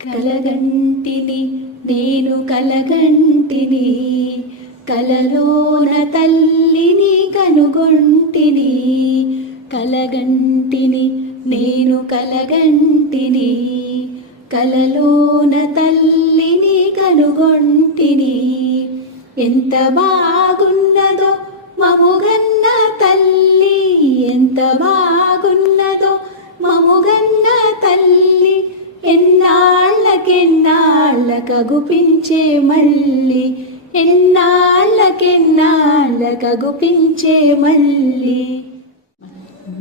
కలగంటిని నేను కలగంటిని, కలలోన తల్లిని కనుగొంటిని. కలగంటిని నేను కలగంటిని, కలలోన తల్లిని కనుగొంటిని. ఎంత బాగున్నదో మముగన్న తల్లి, ఎంత బాగున్నదో మముగన్న తల్లి. ఎన్నాళ్ళకెన్నాళ్ళకగుపించే మళ్ళీ, ఎన్నాళ్ళకెన్నాళ్ళకగుపించే మళ్ళీ.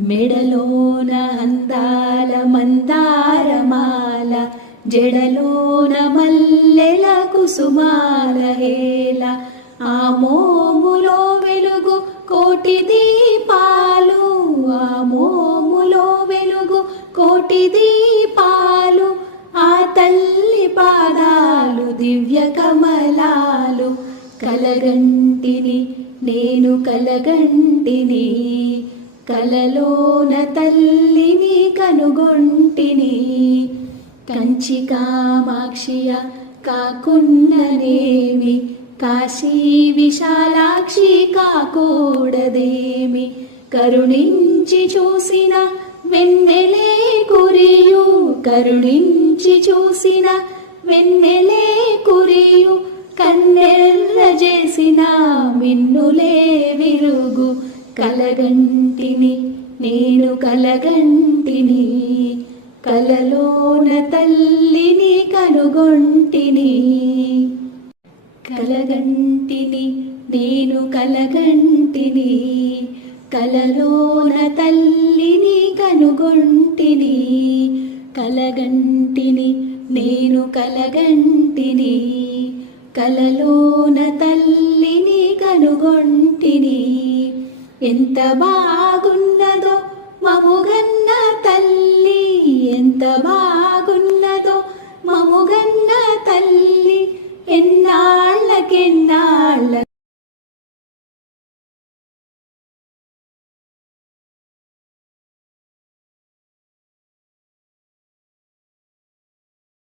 మెడలోన అందాల మందారమాల, జడలోన మల్లెల కుసుమాల హేల. ఆ మోములో వెలుగు కోటి దీపాలు, ఆ మోములో వెలుగు కోటి దీపాలు. ఆ తల్లి పాదాలు దివ్య కమలాలు. కలగంటిని నేను కలగంటిని, కలలోన తల్లిని కనుగొంటిని. కంచి కామాక్షియ కాకున్ననేమి, కాశీ విశాలాక్షి కాకూడదేమి. కరుణించి చూసిన వెన్నెలే కురియు, కరుణించి చూసిన వెన్నెలే కురియు. కన్నెర్ర చేసిన మిన్నులే విరుగు. కలగంటిని నేను కలగంటిని, కలలోన తల్లిని కనుగొంటిని. కలగంటిని నేను కలగంటిని, కలలోన తల్లిని కనుగొంటిని. కలగంటిని నేను కలగంటిని, కలలోన తల్లిని కనుగొంటిని. ఎంత బాగున్నదో మముగన్న తల్లి, ఎంత బాగున్నదో